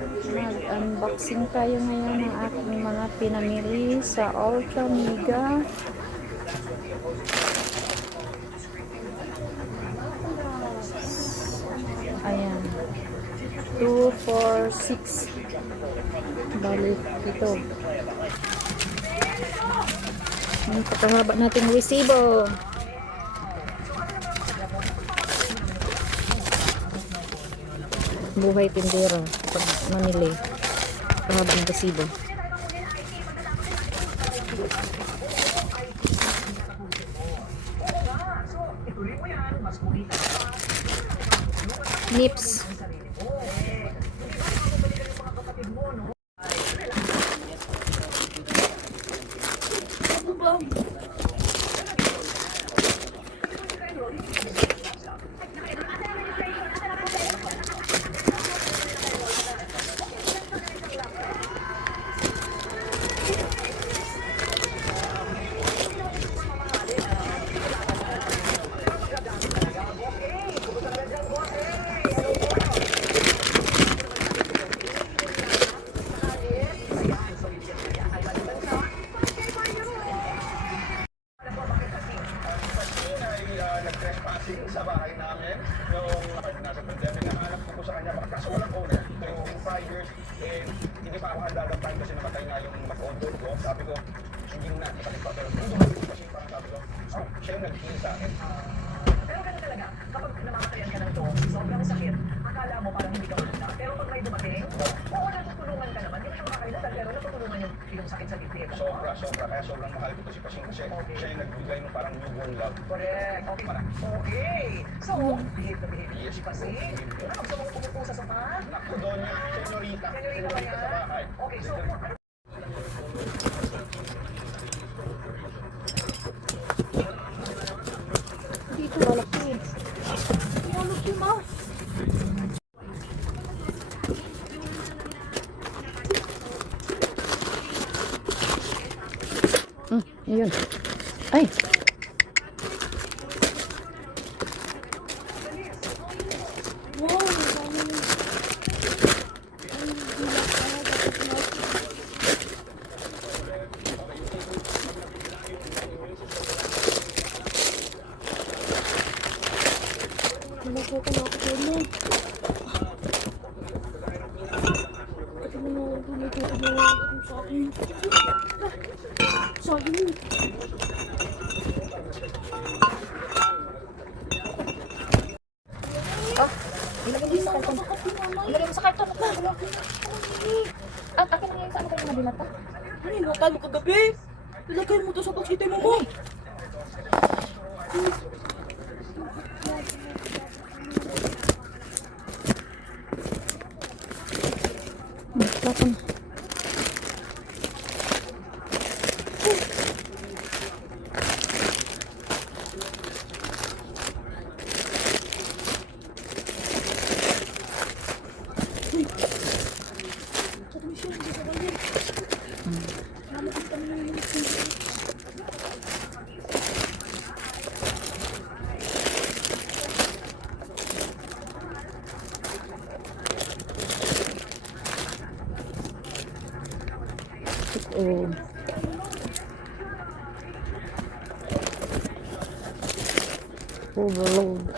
Mag-unboxing tayo ngayon ng aking mga pinamili sa Ultra Mega. Ayan. 2, 4, 6. Balik ito. Ang pakahaba nating resibo. Buhay tindera pag mamili. Pahabang resibo. Nips. Sa bahay namin, yung nasa pandemic, nahanap ko sa kanya, kaso walang owner. Yung 5 years, hindi pa ako handa ng time kasi namatay nga yung mag-owner ko. Sabi ko, hindi mo natin ipalik pa, pero kung dumating kasi parang sabi ko, siya yung nag-heal sa akin. Pero ganun talaga, kapag namamatayan ka ng ito, sobrang sakit, akala mo parang hindi ka malala. Pero pag may dumating, oo, natutulungan ka naman. Hindi mo siya makakalimutan, pero natutulungan yung sakit sa dibdib. Sobra. Kaya sobrang mahal ko to si Pasing kasi siya yung nagbigay ng parang newborn love. Correct. Okay. So, behave na behave. Yes, si Pasing. Ano, gusto mong pumupo sa sofa? Naku, Donya. Senyorita. Senyorita ba yan? Okay, so, Dito malaki. Malaki mo. Yun. Ay. Ilagay mo sa karton. At akin na yung sa ano kayo na binata? Ano yung nakal mo kagabi? Ilagay mo to sa pagsitay mo mo. Tapon. Oh. Overload.